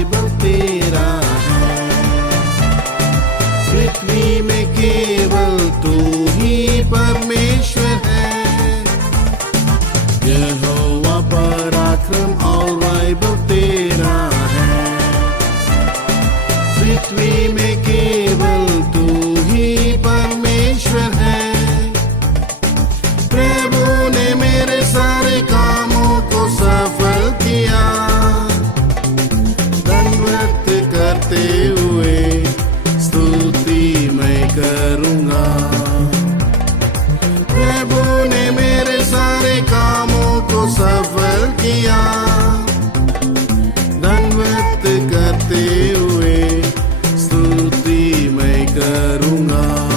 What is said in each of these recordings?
Bible तेरा है। पृथ्वी में केवल तू ही परमेश्वर है। यहोवा पराक्रम और बाइबल तेरा है। पृथ्वी में केवल तू ही परमेश्वर है। प्रभु ने मेरे सारे कामों को सफल किया। दंडवत करते हुए स्तुति मैं करूंगा। प्रभु ने मेरे सारे कामों को सफल किया। दंडवत करते हुए स्तुति मैं करूंगा।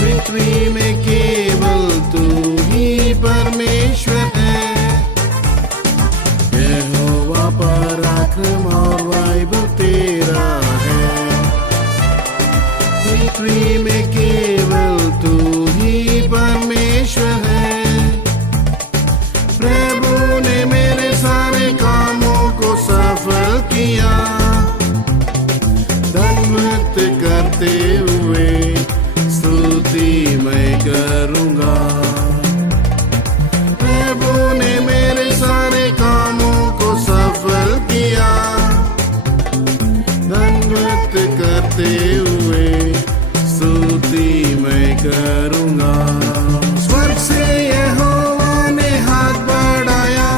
पृथ्वी में केवल तू ही परमेश्वर है। यहोवा पराक्रम और बाइबल तेरा है। पृथ्वी में केवल तू ही परमेश्वर है। प्रभु ने मेरे सारे कामों को सफल किया। दंडवत करते हुए स्तुति मैं करूंगा। प्रभु ने मेरे सारे कामों को सफल किया। दंडवत करते हुए स्तुति मैं करूंगा। स्वर्ग से यहोवा ने हाथ बढ़ाया।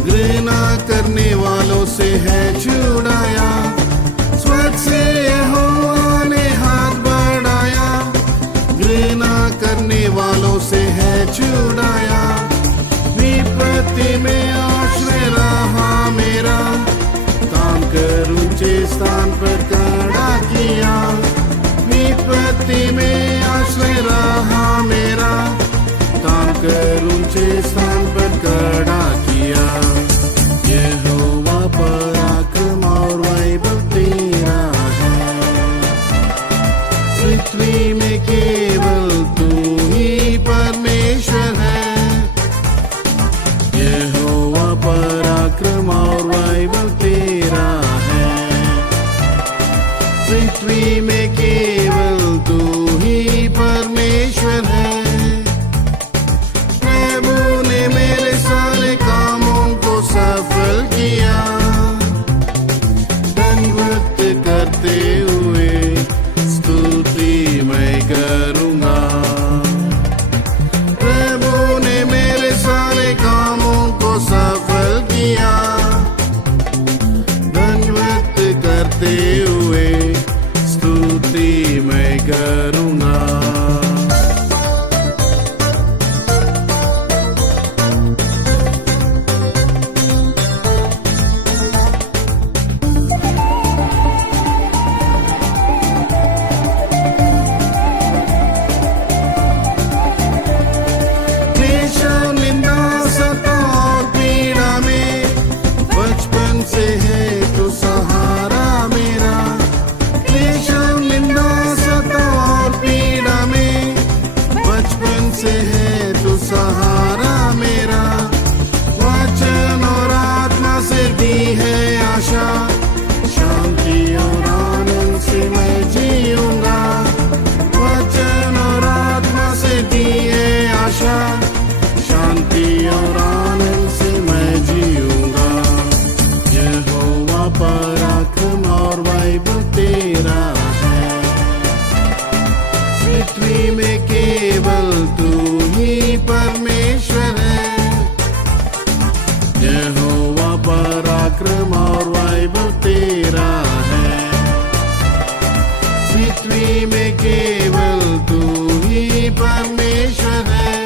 घृणा करने वालों से है छुड़ाया। स्वर्ग से यहोवा ने हाथ बढ़ाया। घृणा करने वालों से है छुड़ाया। विपत्ति में आश्रय रहा मेरा। काम कर ऊंचे स्थान पर खड़ा किया। विपत्ति में आश्रय रहा मेरा। काम कर ऊंचे स्थान पर खड़ा किया। यहोवा पराक्रम और बाइबल तेरा है। पृथ्वी में केवल तू ही परमेश्वर है। यहोवा पराक्रम और बाइबल तेरा है। पृथ्वी में केवल तू ही परमेश्वर है। प्रभु ने मेरे सारे कामों को सफल किया। दंडवत करते हुए स्तुति मैं करूंगा। प्रभु ने मेरे सारे कामों को सफल किया। दंडवत करते हुए स्तुति मैं करूंगा। से है तो सहारा मेरा। तेरा है। पृथ्वी में केवल तू ही परमेश्वर है।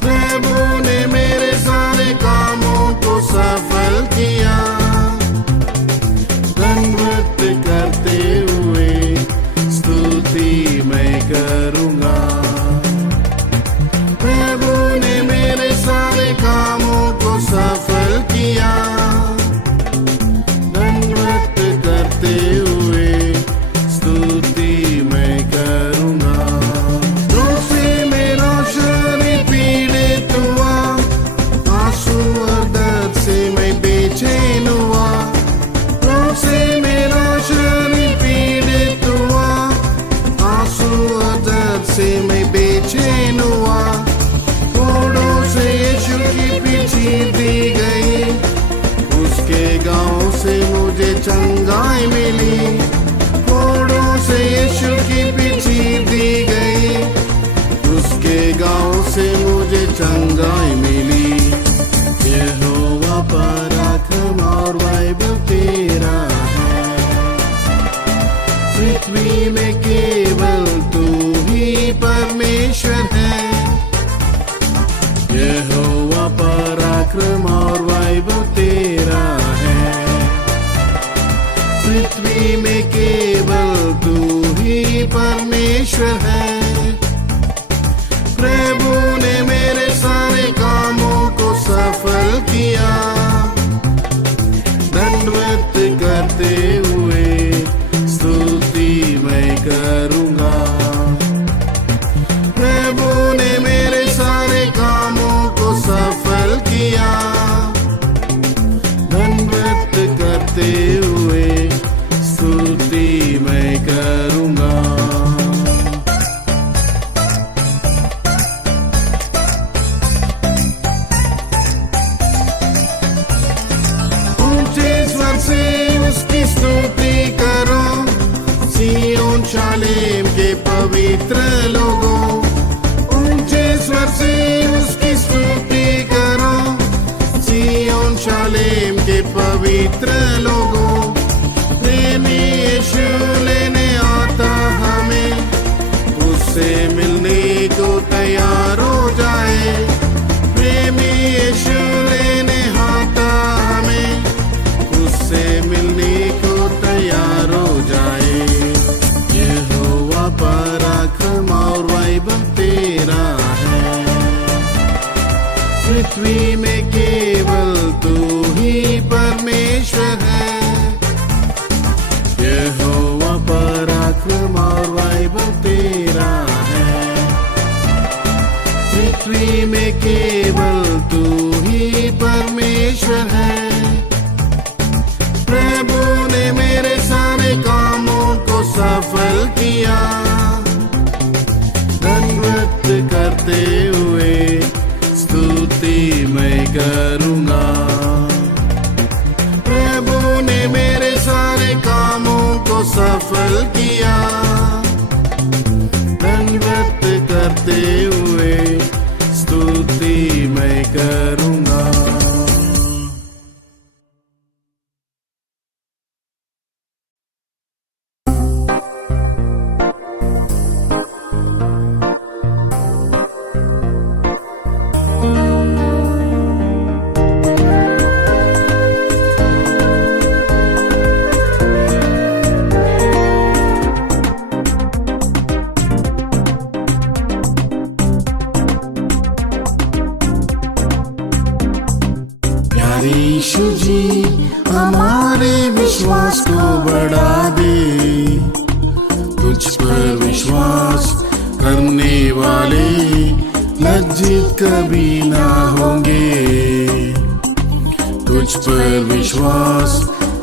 प्रभु ने मेरे सारे कामों को सफल किया। दंडवत करते हुए स्तुति मैं करूँगा। प्रभु ने मेरे सारे कामों को सफल किया। दंडवत करते हुए स्तुति मैं करूँगा। रोग से मेरा शरीर पीड़ित हुआ, आंसू और दर्द से मैं बेचैन हुआ। रोग से मेरा शरीर पीड़ित हुआ, आंसू और दर्द से मैं बेचैन हुआ। कोड़ों से यीशु की पीछे दी गई, उसके गाँव से मुझे चंगाई मिली। कोड़ों से यीशु की पीछे दी गई, उसके गाँव से मुझे चंगाई मिली। यहोवा पराक्रम और वैभव तेरा है। पृथ्वी में केवल तू ही परमेश्वर है। यहोवा पराक्रम और वैभव तेरा है। पृथ्वी में केवल तू ही परमेश्वर है। प्रभु ने मेरे सारे कामों को सफल किया। दंडवत करते हुए स्तुति मैं करूँगा। प्रभु ने मेरे सारे कामों को सफल किया। दंडवत करते हुए स्तुति मैं करूँगा। ऊंचे स्वर से उसकी स्तुति करो, सिय्योन शालेम के पवित्र लोगों। ऊंचे स्वर से उसकी स्तुति करो, सिय्योन शालेम के पवित्र लोगों। प्रेमी यीशु लेने आता हमें, उससे मिलने को तैयार हो जाए। प्रेमी यीशु लेने आता हमें, उससे मिलने को तैयार हो जाए। यहोवा पराक्रम और वैभव तेरा है। पृथ्वी में केवल तू ही परमेश्वर है। यहोवा पराक्रम और वैभव तेरा है। पृथ्वी में केवल तू ही परमेश्वर है। प्रभु ने मेरे सारे कामों को सफल किया। दंडवत करते हुए स्तुति मैं करूँगा। प्रभु ने मेरे सारे कामों को सफल किया। दंडवत करते हुए स्तुति मैं करूँगा। यीशु जी हमारे विश्वास को बढ़ा दे। तुझ पर विश्वास करने वाले लज्जित कभी ना होंगे। तुझ पर विश्वास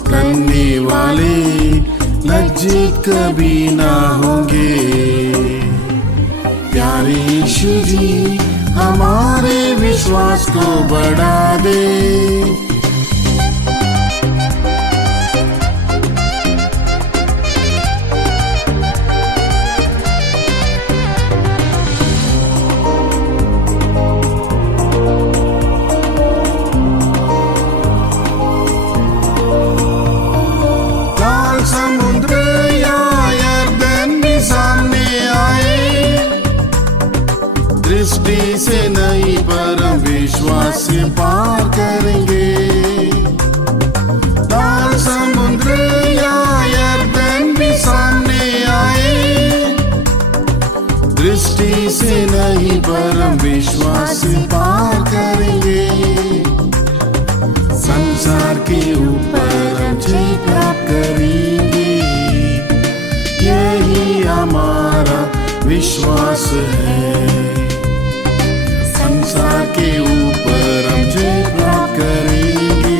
करने वाले लज्जित कभी ना होंगे। प्यारे यीशु जी हमारे विश्वास को बढ़ा दे। के ऊपर हम जय प्राप्त करेंगे, यही हमारा विश्वास है। संसार के ऊपर हम जय प्राप्त करेंगे,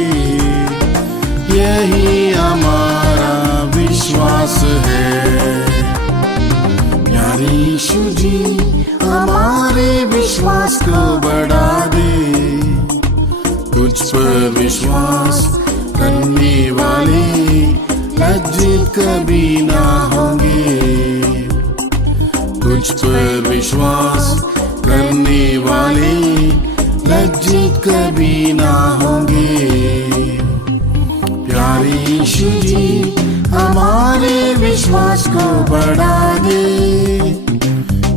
यही हमारा विश्वास है। प्यारे यीशु जी हमारे विश्वास को बढ़ा दे, तुझ पर विश्वास करने वाले लज्जित कभी ना होंगे। तुझ पर विश्वास करने वाले लज्जित कभी ना होंगे। प्यारे यीशु जी हमारे विश्वास को बढ़ा दे,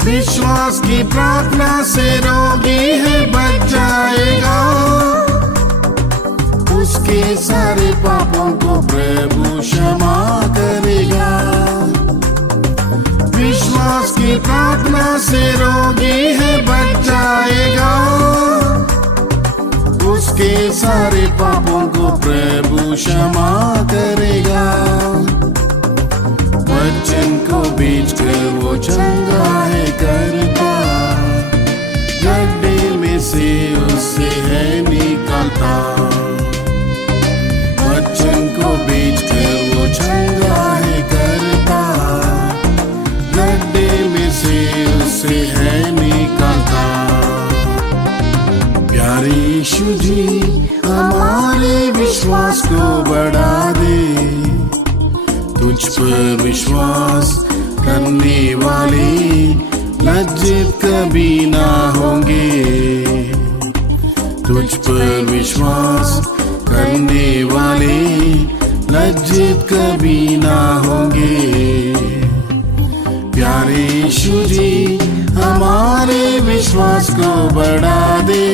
विश्वास की प्रार्थना से रोगी है बच जाएगा, उसके सारे पापों को प्रभु क्षमा करेगा। विश्वास की प्रार्थना से रोगी है बच जाएगा, उसके सारे पापों को प्रभु क्षमा करेगा। वचन को बेच कर वो चंगा है करता, गड्ढे में से उससे है निकालता। वचन को बेच कर वो चंगा है करता, गड्ढे में से उससे है निकालता। प्यारे यीशु जी हमारे विश्वास को बढ़ा दे, तुझ पर विश्वास करने वाले लज्जित कभी ना होंगे। तुझ पर विश्वास करने वाले लज्जित कभी ना होंगे। प्यारे यीशु जी हमारे विश्वास को बढ़ा दे।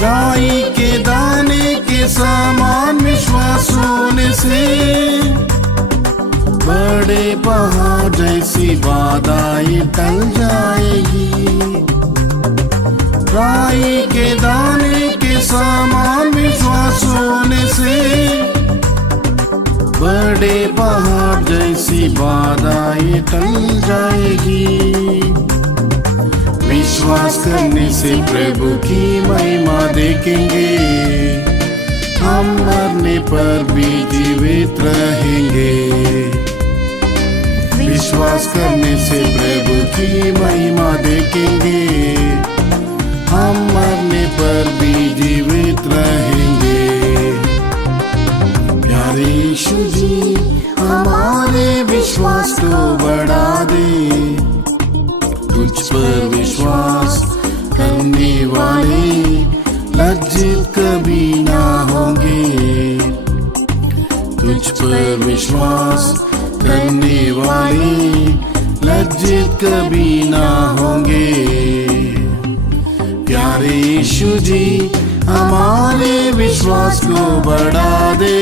राई के दाने के समान विश्वास होने से बड़े पहाड़ जैसी बाधाएं टल जाएगी। राई के दाने के समान विश्वास होने से बड़े पहाड़ जैसी बाधाएं टल जाएगी। विश्वास करने से प्रभु की महिमा देखेंगे, हम मरने पर भी जीवित रहेंगे। विश्वास करने से प्रभु की महिमा देखेंगे, हम मरने पर भी जीवित रहेंगे। प्यारे यीशु जी हमारे विश्वास को बढ़ा दे, तुझ पर विश्वास करने वाले लज्जित कभी ना होंगे। तुझ पर विश्वास करने वाले लज्जित कभी ना होंगे। प्यारे यीशु जी हमारे विश्वास को बढ़ा दे,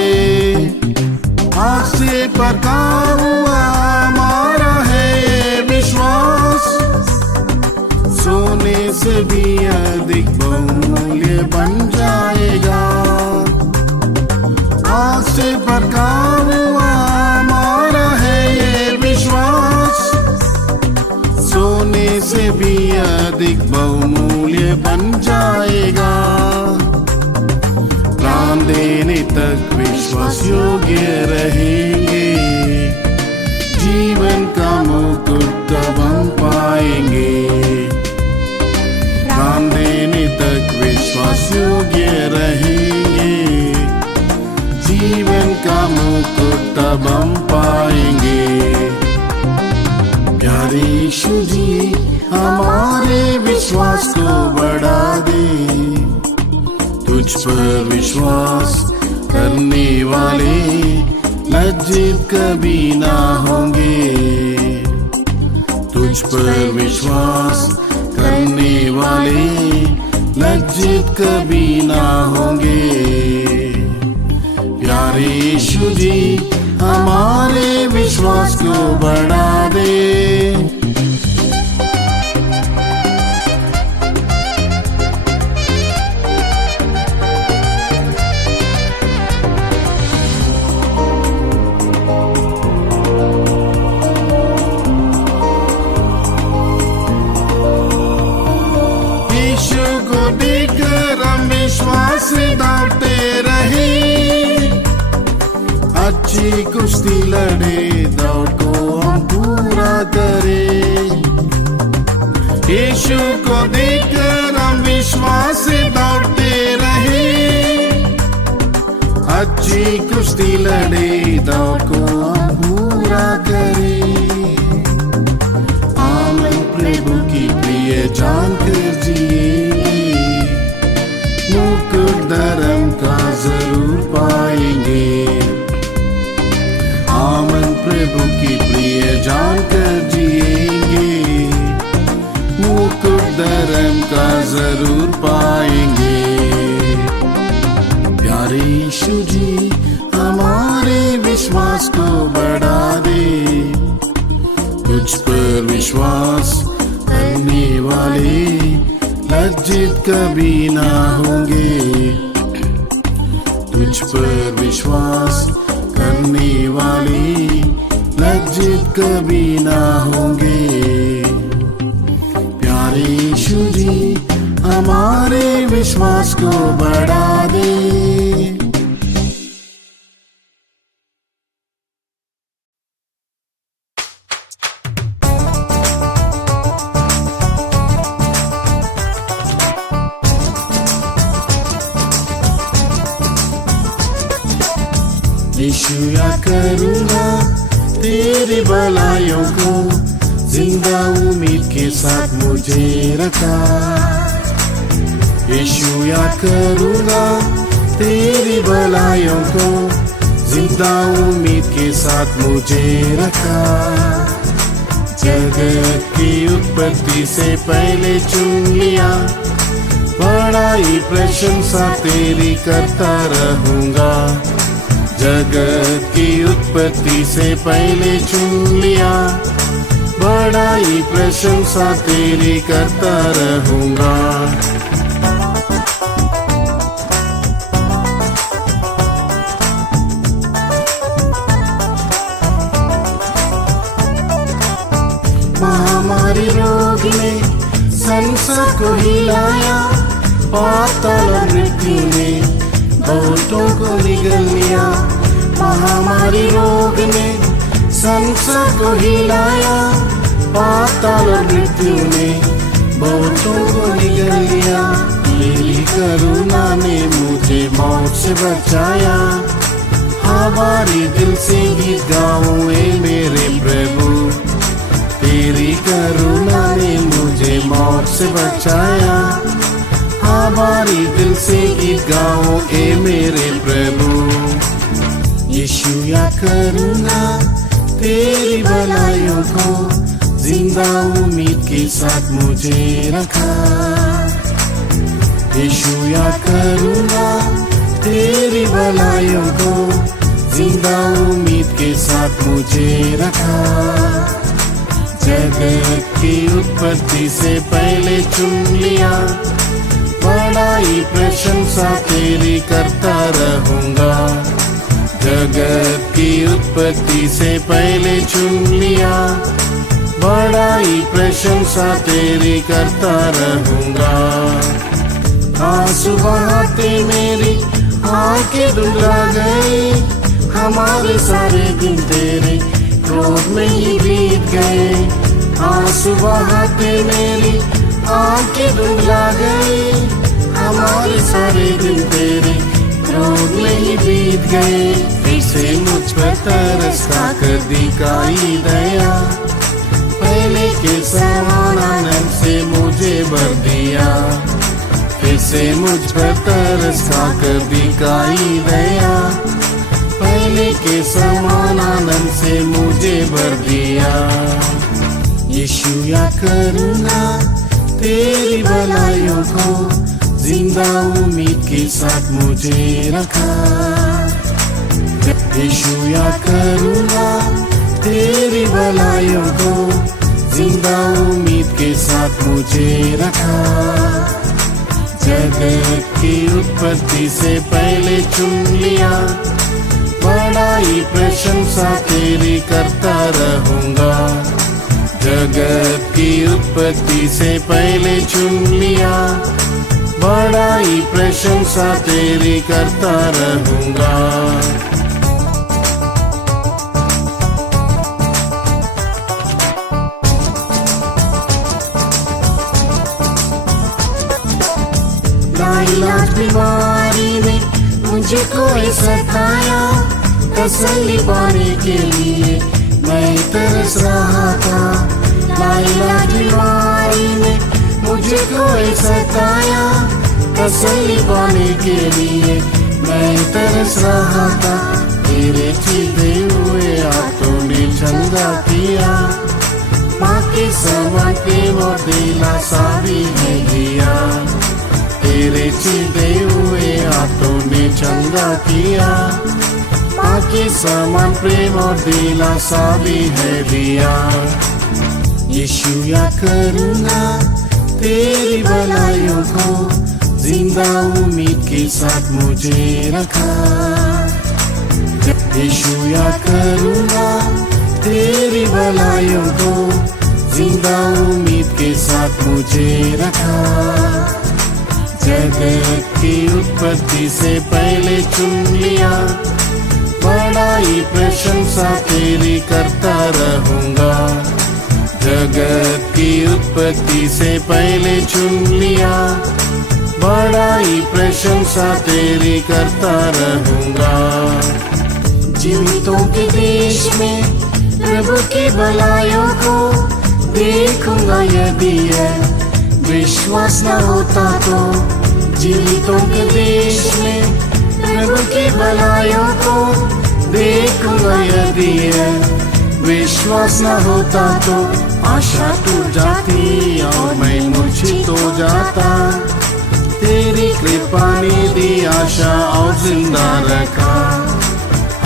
आग से पका हुआ हमारा है विश्वास, सोने से भी अधिक बहुमूल्य बन जाएगा। आग से पका हुआ हमारा है ये विश्वास, सोने से भी अधिक बहुमूल्य बन जाएगा। प्राण देने तक विश्वास योग्य रहेंगे, जीवन का मुकुट तब हम पाएंगे। प्राण देने तक विश्वास योग्य रहेंगे, जीवन का मुकुट तब हम पाएंगे। प्यारे यीशु जी हमारे विश्वास को बढ़ा दे, तुझ पर विश्वास करने वाले लज्जित कभी ना होंगे। तुझ पर विश्वास करने वाले लज्जित कभी ना होंगे। प्यारे यीशु जी हमारे विश्वास को बढ़ा दे। विश्वास दौड़ते रहे, अच्छी कुश्ती लड़े, दौड़ को हम पूरा करें। यीशु को देखकर हम विश्वास से दौड़ते रहे, अच्छी कुश्ती लड़े, दौड़ को हम पूरा करें। आमन प्रभु की प्रिय जानकर जिए, मुकुट धर्म का जरूर पाएंगे। आमन प्रभु की प्रिय जानकर जिएंगे, मुकुट धर्म का जरूर पाएंगे। प्यारे यीशु जी हमारे विश्वास को बढ़ा दे। तुझ पर विश्वास करने वाले लज्जित कभी ना होंगे। तुझ पर विश्वास करने वाले लज्जित कभी ना होंगे। प्यारे यीशु जी हमारे विश्वास को बढ़ा दे। यीशु या करूँगा तेरी भलाइयों को, जिंदा उम्मीद के साथ मुझे रखा। यीशु या करूँगा तेरी भलाइयों को, जिंदा उम्मीद के साथ मुझे रखा। जगत की उत्पत्ति से पहले चुन लिया, बड़ाई प्रशंसा तेरी करता रहूँगा। जगत की उत्पत्ति से पहले चुन लिया, बड़ाई प्रशंसा तेरी करता रहूँगा। महामारी रोग ने संसार को हिलाया, पाताल और मृत्यु ने बहुतों को निगल लिया। महामारी रोग ने संसार को हिलाया, पाताल और मृत्यु ने बहुतों को निगल लिया। तेरी करुणा ने मुझे मौत से बचाया, हमारे दिल से गीत गाऊं ए मेरे प्रभु। तेरी करुणा ने मुझे मौत से बचाया, हमारी दिल से गीत गाओ ए मेरे प्रभु। यीशु या करूँगा तेरी भलाइयों को, जिंदा उम्मीद के साथ मुझे रखा। यीशु या करूँगा तेरी भलाइयों को, जिंदा उम्मीद के साथ मुझे रखा। जगत की उत्पत्ति से पहले चुन लिया, बड़ाई प्रशंसा तेरी करता रहूँगा। जगत की उत्पत्ति से पहले चुन लिया, बड़ाई प्रशंसा तेरी करता रहूँगा। आंसू बहाते मेरी आंखें धुंधला गए, हमारे सारे दिन तेरे क्रोध में ही बीत गए। आंसू बहाते मेरी आंखें धुंधला गए, हमारे सारे दिन तेरे क्रोध में ही बीत गए। फिर से मुझ पर तरस खाकर दिखाई दया, पहले के समान आनंद से मुझे भर दिया। फिर से मुझ पर तरस खाकर दिखाई दया, पहले के समान आनंद से मुझे भर दिया। यीशु या करूँगा तेरी भलाइयों को, जिंदा उम्मीद के साथ मुझे रखा। यीशु याद करूँगा तेरी भलाइयों को, जिंदा उम्मीद के साथ मुझे रखा। जगत की उत्पत्ति से पहले चुन लिया, बड़ाई प्रशंसा तेरी करता रहूँगा। जगत की उत्पत्ति से पहले चुन लिया, बड़ाई प्रशंसा तेरी करता रहूँगा। लाइलाज बीमारी में मुझे कोई सताया, तसल्ली पाने के लिए मैं तरस रहा था। लाइलाज बीमारी में मुझे कोई सताया, तसल्ली पाने के लिए मैं तरस रहा था। तेरे चीते हुए हाथों ने चंगा किया, माँ के समान प्रेम और दिलासा भी है दिया। तेरे चीते हुए हाथों ने चंगा किया, माँ के समान प्रेम और दिलासा भी है दिया। यीशु याद करूँगा तेरी भलाइयों को, जिंदा उम्मीद के साथ मुझे रखा। यीशु याद करूँगा तेरी भलाइयों को, जिंदा उम्मीद के साथ मुझे रखा। जगत की उत्पत्ति से पहले चुन लिया, बड़ाई प्रशंसा तेरी करता रहूँगा। जगत की उत्पत्ति से पहले चुन लिया, बड़ाई प्रशंसा तेरी करता रहूँगा। जीवितों के देश में प्रभु की भलाइयों को देखूंगा यदि है विश्वास न होता तो। जीवितों के देश में प्रभु की भलाइयों को देखूंगा यदि है विश्वास न होता तो। आशा टूट जाती और मैं मूर्छित हो जाता, तेरी कृपा ने दी आशा और जिंदा रखा।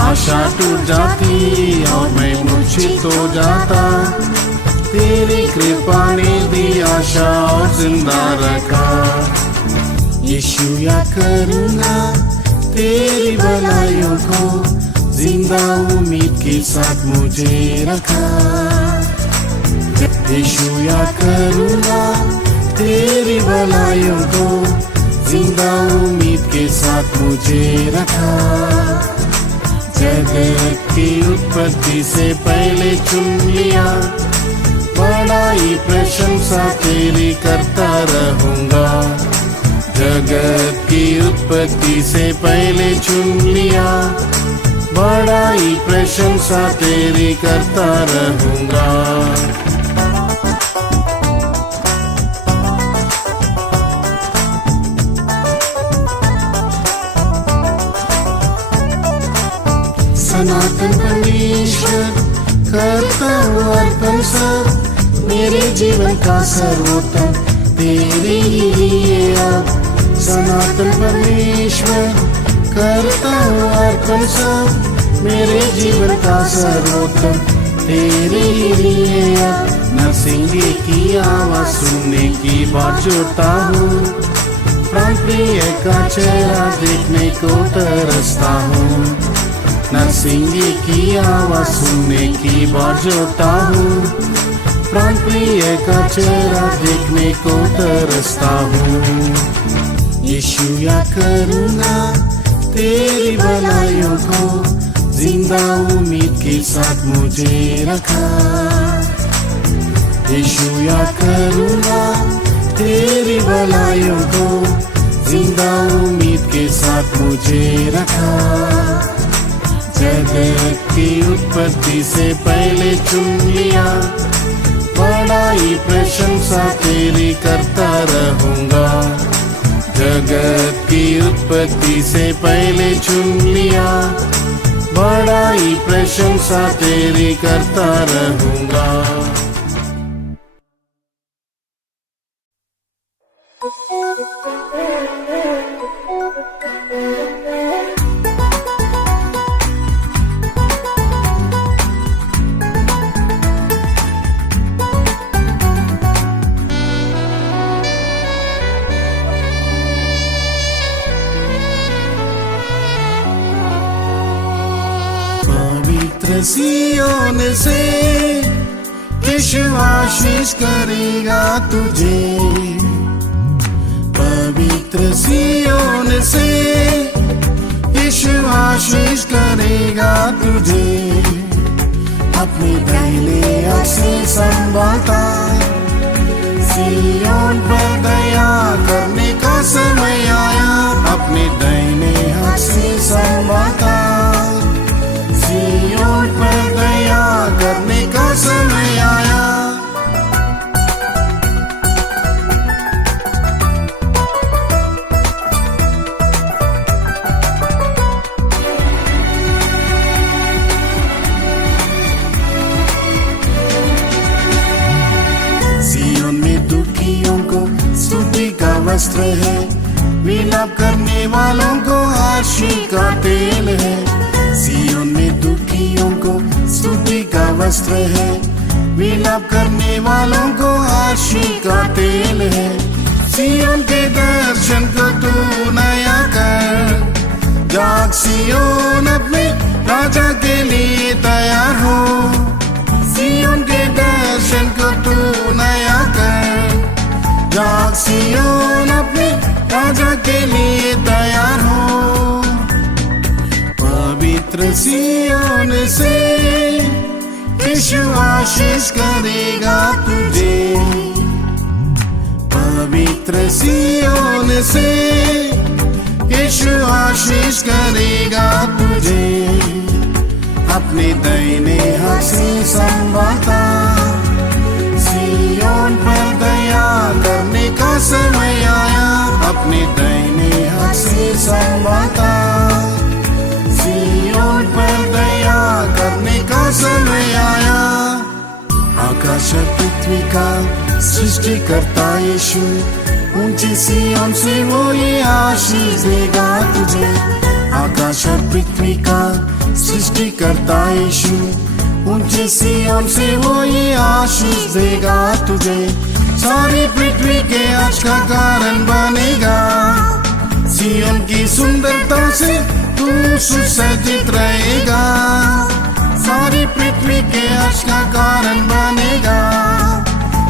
आशा टूट जाती और मैं मूर्छित हो जाता, तेरी कृपा ने दी आशा और जिंदा रखा। यीशु याद करूँगा तेरी भलाइयों को, जिंदा उम्मीद के साथ मुझे रखा। यीशु याद करूँगा तेरी भलाइयों को, जिंदा उम्मीद के साथ मुझे रखा। जगत की उत्पत्ति से पहले चुन लिया, बड़ाई प्रशंसा तेरी करता रहूँगा। जगत की उत्पत्ति से पहले चुन लिया, बड़ाई प्रशंसा तेरी करता रहूँगा। सनातन परमेश्वर करता हूँ अर्पण सब, मेरे जीवन का सर्वोत्तम तेरे ही लिए अब। सनातन परमेश्वर करता हूँ अर्पण सब, मेरे जीवन का सर्वोत्तम तेरे ही लिए अब। नरसिंह की आवाज सुनने की बात जोड़ता हूँ, प्राण प्रिय का चेहरा देखने को तरसता हूँ। नरसिंह की आवाज सुनने की बात जोड़ता हूँ, प्राण प्रिय का चेहरा देखने को तरसता हूँ। यीशु याद करूँगा तेरी भलाइयों को, जिंदा उम्मीद के साथ मुझे रखा। यीशु याद करूँगा तेरी भलाइयों को, जिंदा उम्मीद के साथ मुझे रखा। जगत की उत्पत्ति से पहले चुन लिया, बड़ाई प्रशंसा तेरी करता रहूँगा। जगत की उत्पत्ति से पहले चुन लिया, बड़ाई प्रशंसा तेरी करता रहूँगा। सिय्योन से यीशु आशीष करेगा तुझे। पवित्र सिय्योन से यीशु आशीष करेगा तुझे। अपने दाहिने हाथ से संभालता, सिय्योन पर दया करने का समय आया। अपने दाहिने हाथ से संभालता, सिय्योन पर दया करने का समय आया। सिय्योन में दुखियों को स्तुति का वस्त्र है, विलाप करने वालों को आशीष का तेल है। सिय्योन में दुखियों को स्तुति का वस्त्र है, विलाप करने वालों को आशीष का तेल है। सिय्योन के दर्शन को तू नया कर, जाग सिय्योन अपने राजा के लिए तैयार हो। सिय्योन के दर्शन को तू नया कर, जाग सिय्योन अपने राजा के लिए तैयार हो। पवित्र सिय्योन से यीशु आशीष करेगा तुझे। पवित्र सिय्योन से यीशु आशीष करेगा तुझे। अपने दाहिने हाथ से संभालता, सिय्योन पर दया करने का समय आया। अपने दाहिने हाथ से संभालता, सिय्योन पर दया करने का समय आया। आकाश और पृथ्वी का सृष्टि करता यीशु, ऊंची सिय्योन से वो ये आशीष देगा तुझे। आकाश और पृथ्वी का सृष्टि करता यीशु, ऊंची सिय्योन से वो ये आशीष देगा तुझे। सारी पृथ्वी के हर्ष का कारण बनेगा, सिय्योन की सुंदरता से तू सुसज्जित रहेगा। सारी पृथ्वी के हर्ष का कारण बनेगा,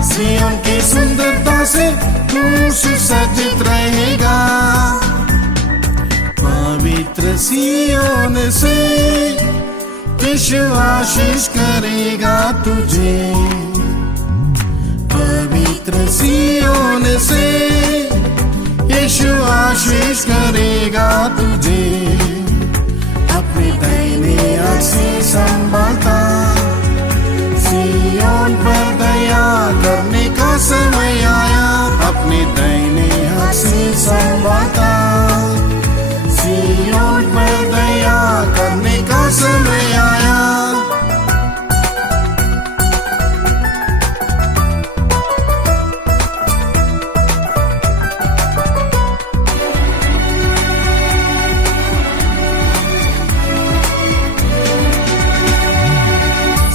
सिय्योन की सुंदरता से तू सुसज्जित रहेगा। पवित्र सिय्योन से यीशु आशीष करेगा तुझे। पवित्र सिय्योन से यीशु आशीष करेगा तुझे। अपने दाहिने हाथ से संभालता, सिय्योन पर दया करने का समय आया। अपने दाहिने हाथ से संभालता, सिय्योन पर दया करने का समय आया।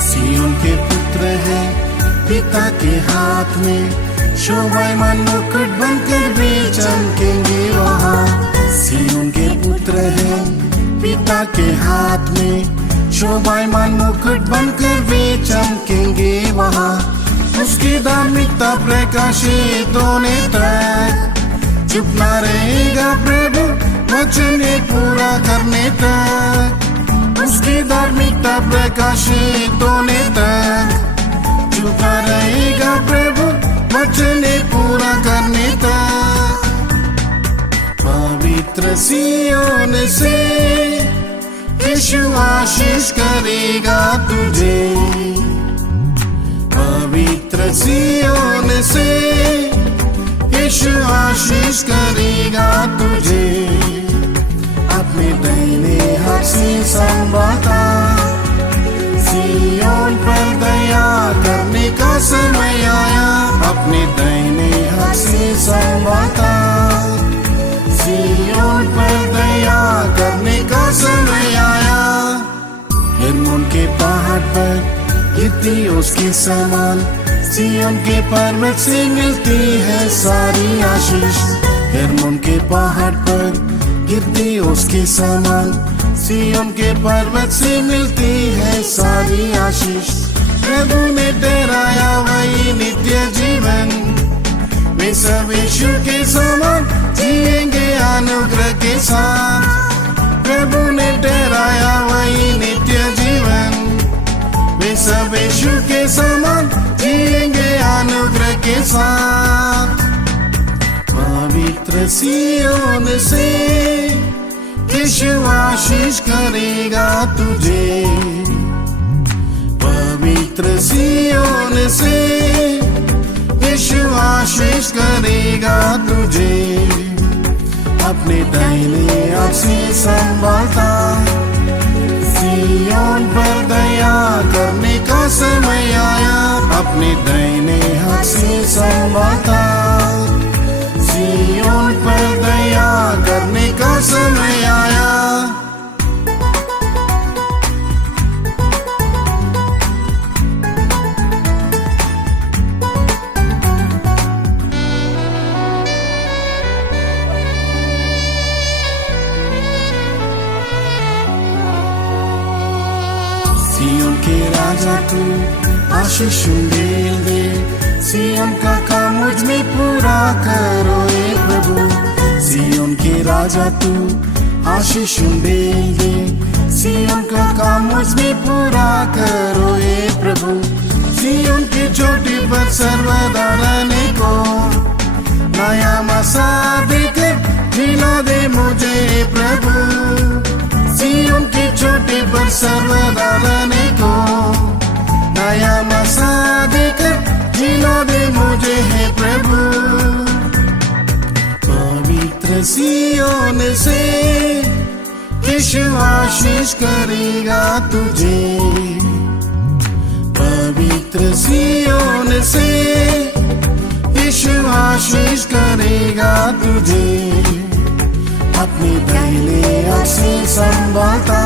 सिय्योन के पुत्र है पिता के हाथ में, शोभायमान मुकुट बनकर वे चमकेंगे वहाँ। सिय्योन के पुत्र है पिता के हाथ में, शोभायमान मुकुट बनकर वे चमकेंगे वहाँ। उसकी धार्मिकता प्रकाशित होने तक चुप न रहेगा प्रभु, वचन ये पूरा करने तक। उसकी धार्मिकता प्रकाशित होने तक चुप न रहेगा प्रभु, वचन ये पूरा करने तक। पवित्र सिय्योन से यीशु आशीष करेगा तुझे। पवित्र सिय्योन से यीशु आशीष करेगा तुझे। अपने दाहिने हाथ से संभालता, सिय्योन पर दया करने का समय आया। अपने दाहिने हाथ से संभालता, सिय्योन पर दया करने का समय आया। हेर्मोन के पहाड़ पर गिरती उसके समान, सिय्योन के पर्वत से मिलती है सारी आशीष। हेर्मोन के पहाड़ पर गिरती उसके समान, सिय्योन के पर्वत से मिलती है सारी आशीष। प्रभु ने ठहराया वही नित्य जीवन, वे सब यीशु के समान जिएंगे अनुग्रह के साथ। प्रभु ने ठहराया वही नित्य जीवन, वे सब यीशु के समान जिएंगे अनुग्रह के साथ। पवित्र सिय्योन से यीशु आशीष करेगा तुझे, पवित्र सिय्योन से यीशु आशीष करेगा तुझे। अपने दाहिने हाथ से संभालता, सिय्योन पर दया करने का समय आया। अपने दाहिने हाथ से संभालता, सिय्योन पर दया करने का समय आया। सिय्योन के राजा तू आशीष दे, सिय्योन का काम मुझ में पूरा करो ए प्रभु। सिय्योन के राजा तू आशीष दे, सिय्योन का काम मुझ में पूरा करो ए प्रभु। सिय्योन की चोटी पर सर्वदा रहने को नया मसा देकर जिला दे मुझे प्रभु। सिय्योन की चोटी पर सर्वदा रहने को नया मसा देकर जिला दे मुझे है प्रभु। पवित्र सिय्योन से यीशु आशीष करेगा तुझे, पवित्र सिय्योन से यीशु आशीष करेगा तुझे। अपने दाहिने हाथ से संभालता,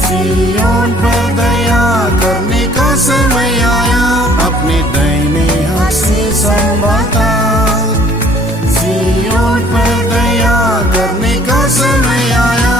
सिय्योन पर दया करने का समय आया। अपने दाहिने हाथ से संभालता, सिय्योन पर दया करने का समय आया।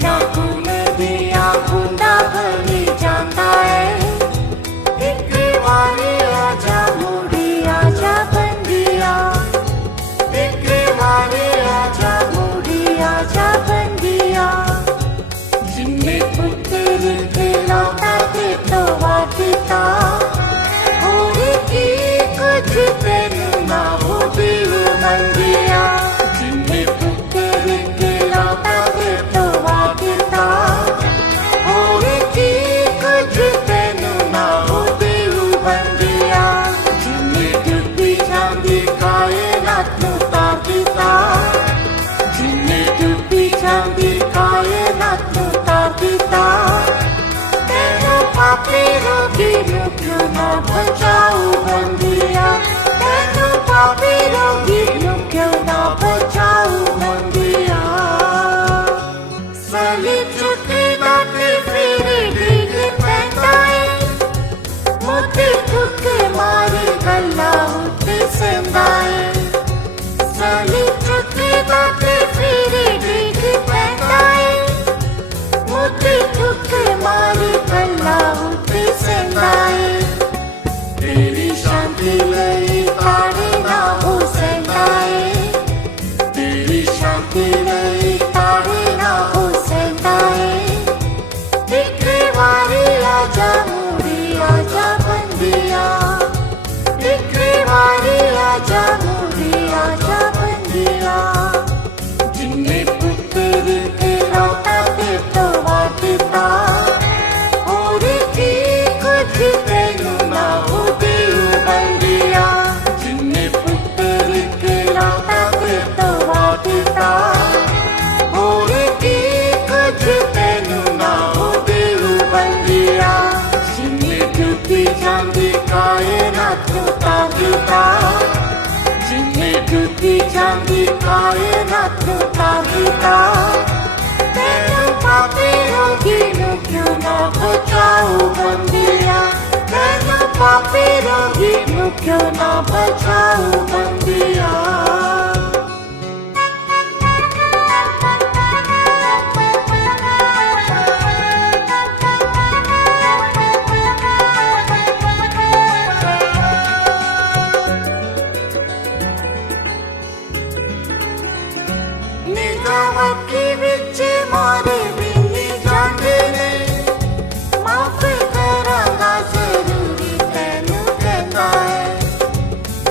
बिना गुण दिया गुंडा बनी जाता है। एक बारी आजा मुड़ी आजा बंदिया, एक बारी आजा मुड़ी आजा बंदिया। जिन्ने पुत्र के लौटा के तो वादिता और की कुछ तेनु ना हो दिल बंदिया। जिन्ने पुत्र के लौटा के तो वादिता और की कुछ तेनु ना हो दिल बंदिया। जिन्ने डूबी चांदी कायनात नु ताकिता, जिन्ने डूबी चांदी कायनात नु ताकिता। तेनु पापी रोगी नु क्यों ना बचाओ बंदिया, तेनु पापी रोगी नु क्यों ना बचाओ बंदिया। सलीब चुकी बातें फिर डिग पैदा है, मोती ठुके मारे गला उठे सेंदाए। सलीब चुकी बातें फिर डिग पैदा है, मोती ठुके मारे गला उठे सेंदाए। तेरी शांति लई तारे ना हो सेंदाए, तेरी शांति लई तारे ना हो सेंदाए। एक बारी आजा मुड़ी आजा बंदिया, एक बारी आजा मुड़ी आजा बंदिया। जिन्ने पुत्र के लौटा के तो वादिता और की कुछ तेनु ना हो दिल बंदिया। जिन्ने पुत्र के लौटा के तो वादिता और की कुछ तेनु ना हो दिल बंदिया। जिन्ने डूबी चांदी कायनात नु ताकिता, जिन्ने डूबी चांदी कायनात नु ताकिता। तेनु पापी रोगी नु क्यों ना बचाओ बंदिया, तेनु पापी रोगी नु क्यों ना बचाओ बंदिया। निजामत की विच मारे बिन्नी जाते ने, माफ करांगा जरूरी तेनु कहता है।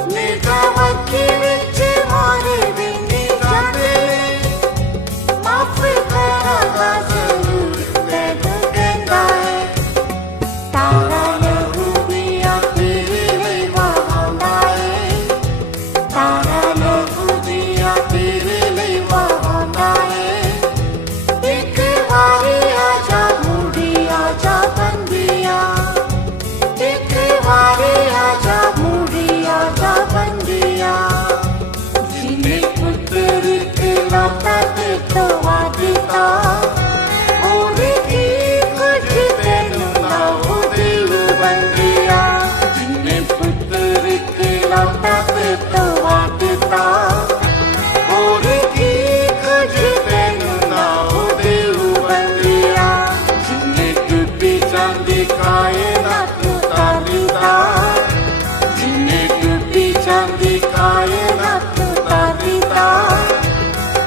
निजामत की विच मारे बिन्नी जाते ने, माफ करांगा जरूरी तेनु कहता है। तारा लहू दिया तेरे लिए वहांदा है, तारा लहू दिया तेरे लिए वहांदा है। एक बारी आजा मुड़ी आजा बंदिया, एक बारी आजा मुड़ी आजा बंदिया। जिन्ने पुत्र के लौटा के तो वादिता और की कुछ तेनु ना हो दिल बंदिया। जिन्ने पुत्र के लौटा के तो वादिता और की कुछ तेनु ना हो दिल बंदिया। जिन्ने डूबी चांदी कायनात नु ताकिता, जिन्ने डूबी चांदी कायनात नु ताकिता।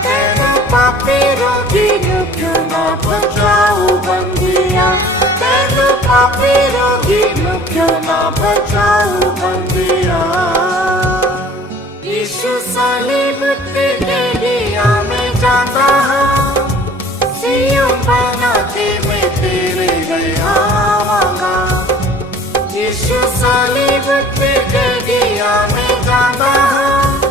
तेनु पापी रोगी नु क्यों ना बचाओ बंदिया, तेनु पापी रोगी नु क्यों ना बचाओ बंदिया। यीशु सलीब ते गलिया में जाता हूँ, सियोन बना के मैं तेरे लिए आवांगा। यीशु सलीब ते गलिया में जाता हूँ,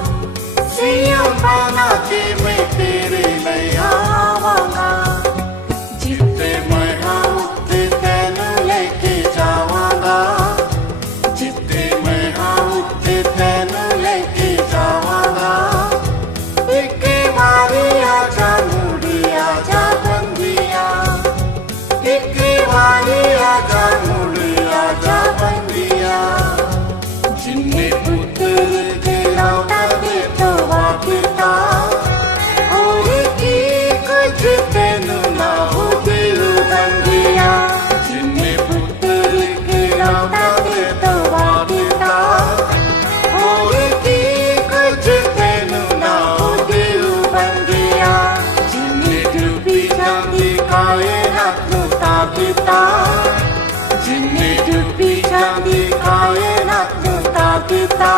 सियोन बना के मैं तेरे लिए आवांगा। जितने मैं हूँ उतने तेनु लेके जावांगा, जितने मैं हूँ उतने तेनु लेके जावांगा। एक बारी आजा मुड़ी आजा बंदिया, पिता जिन्हें टूटी चांदी कायनात ताकता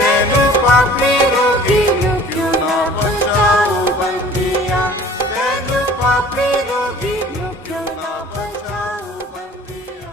तेनु पापी रोगी नु क्यों ना बचाओ बंदिया तेनु पापी रोगी नु क्यों ना बचाओ बंदिया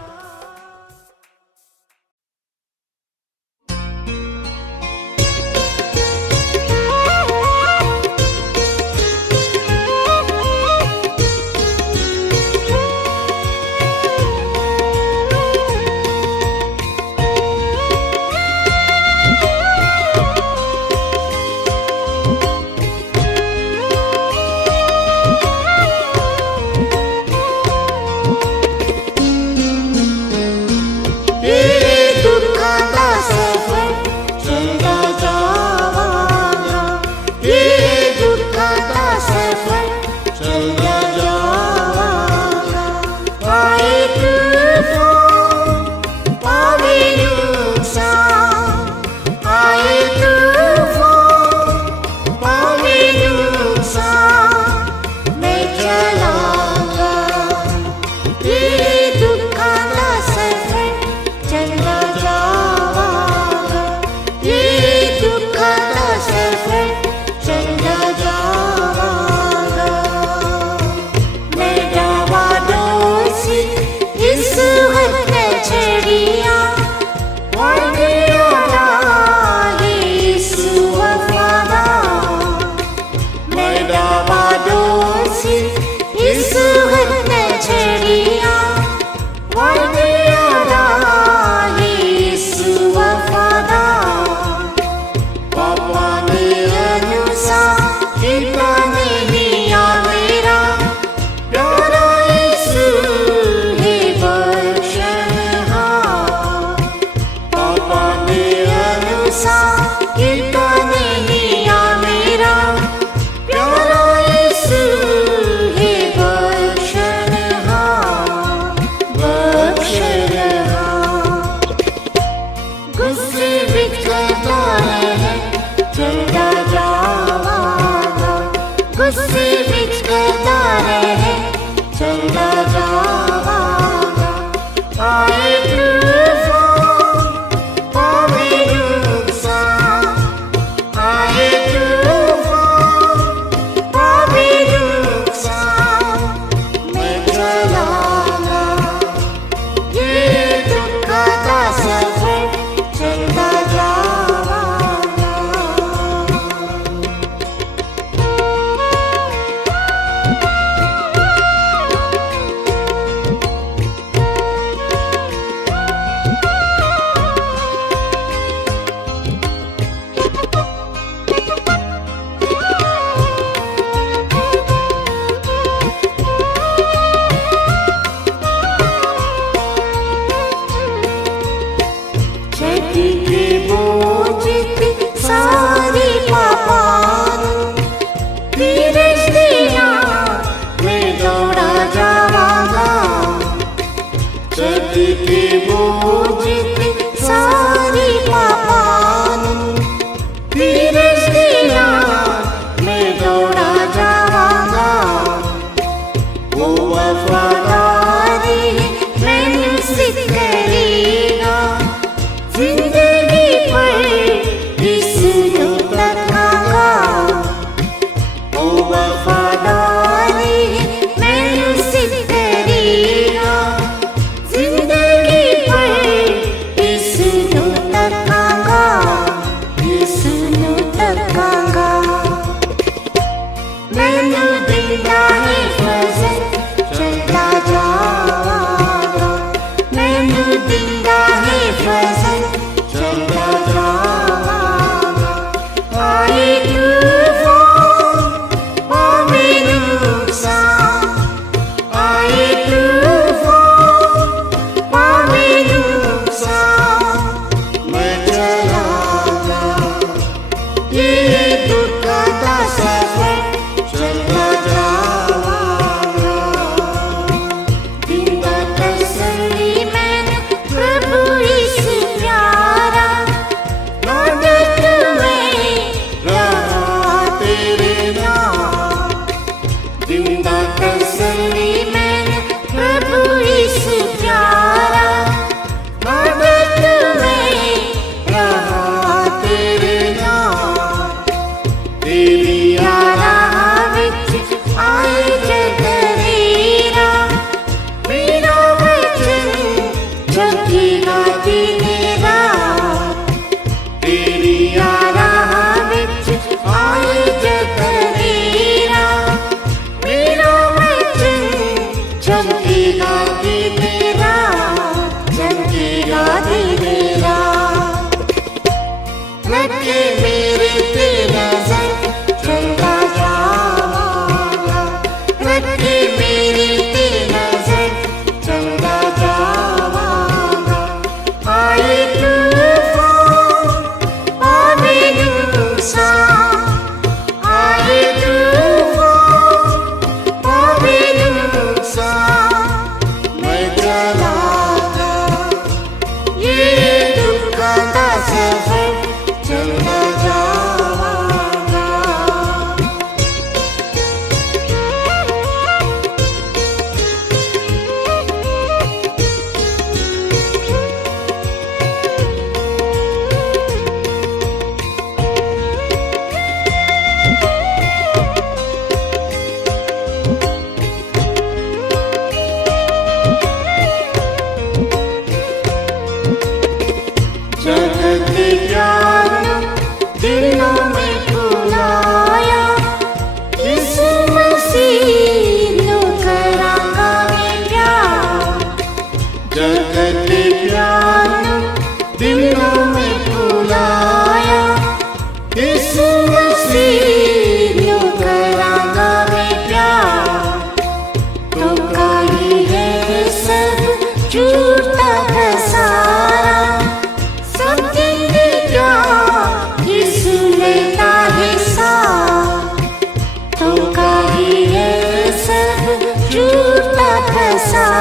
फैसा